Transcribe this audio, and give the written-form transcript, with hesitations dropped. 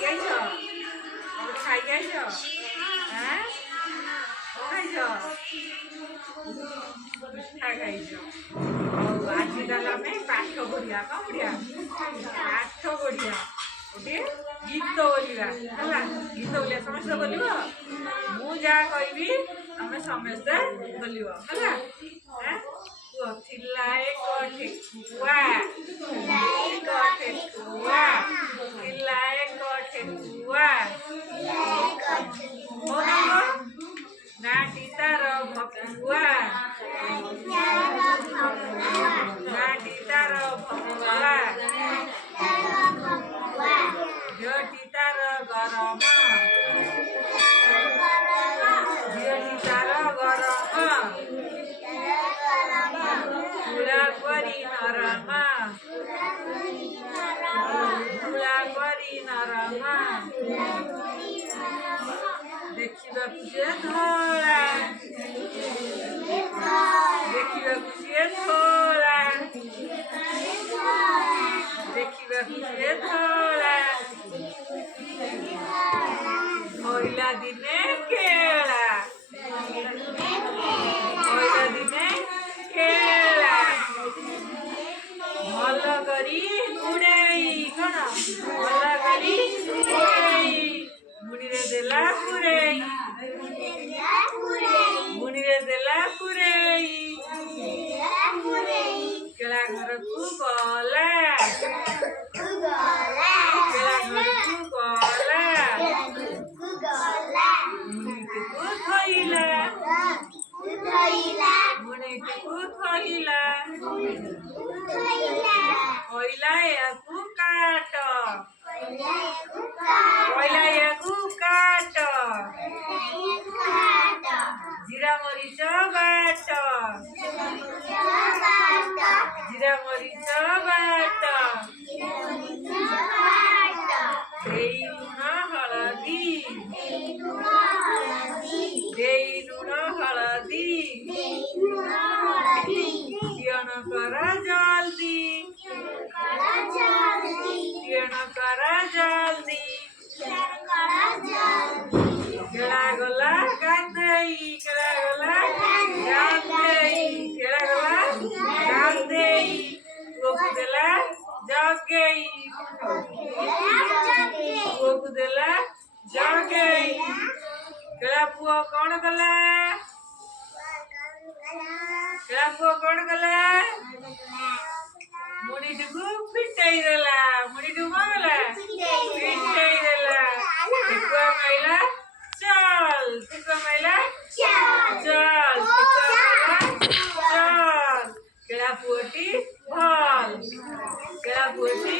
ଖାଇକି ଆଇଛ ଆଁ ଖାଇଛ ପିଠା ଖାଇଛ। ହଉ ଆଜି ତାହେଲେ ଆମେ ପାଠ ପଢ଼ିବା। କ'ଣ ପଢ଼ିବା? ପାଠ ପଢ଼ିବା। ଗୋଟେ ଗୀତ ବୋଲିବା ହେଲା। ଗୀତ ବୋଲିବା ସମସ୍ତେ ବୋଲିବ। ମୁଁ ଯାହା କହିବି ତମେ ସମସ୍ତେ ବୋଲିବ ହେଲା। କୁହ ଥିଲା ଏକ ଠେକୁଆ ଥିଲା ଏକ ଠେକୁଆ ନାଟି ତାର ଭକୁଆ ନାଟି ତାର ଭକୁଆ ଝିଅଟି ତାର ଗରମ ଝିଅଟି ତାର ଗରମ ତୁଳା ପରି ନରମ ତୁଳା ପରି ନରମ ଦେଖିବାକୁ ସିଏ ଧଳା ଦେଖିବାକୁ ସିଏ ଧଳା ଦେଖିବାକୁ ସିଏ ଧଳା ପହିଲା ଦିନେ କେଳା ପହିଲା ଦିନେ କେଳା ଭଲ କରି ଉଡ଼େଇ କ'ଣ ଭଲ କରି ଉଡ଼େଇ ମୁଣିରେ ଦେଲା ପୁରେଇ ମୁଣିରେ ଦେଲା ପୁରେଇ କେଳା ଘରକୁ ଗଲା କେଳା ଘରକୁ ଗଲା ମୁଣିଟିକୁ ଥୋଇଲା ମୁଣିଟିକୁ ଥୋଇଲା କହିଲା ୟାକୁ କାଟ କହିଲା ୟାକୁ କାଟ ଜିରା ମରିଚ ବାଟ ଜିରା ମରିଚ ବାଟ ଦେଇ ଲୁଣ ହଳଦୀ ଦେଇ ଲୁଣ ହଳଦୀ ତିଅଣ କର ଜଲ୍ଦି ତିଅଣ କର ଜଲ୍ଦି କେଳା ଗଲା ଗାଧେଇ କେଳା ଗଲା ଗାଧେଇ କେଳା ଗଲା ଗାଧେଇ ପୁଅକୁ ଦେଲା ଜଗେଇ ପୁଅକୁ ଦେଲା ଜଗେଇ କେଳା ପୁଅ କ'ଣ କଲା କେଳା ପୁଅ କ'ଣ କଲା ମୁଣିଟିକୁ ଫିଟେଇ ଦେଲା ମୁଣିଟିକୁ କ'ଣ କଲା ଫିଟେଇ ଦେଲା ଠେକୁଆ ମାଇଲା ଚଲ ଠେକୁଆ ମାଇଲା ଚଲ ଚଲ କେଳା ପୁଅଟି ଭଲ କେଳା ପୁଅଟି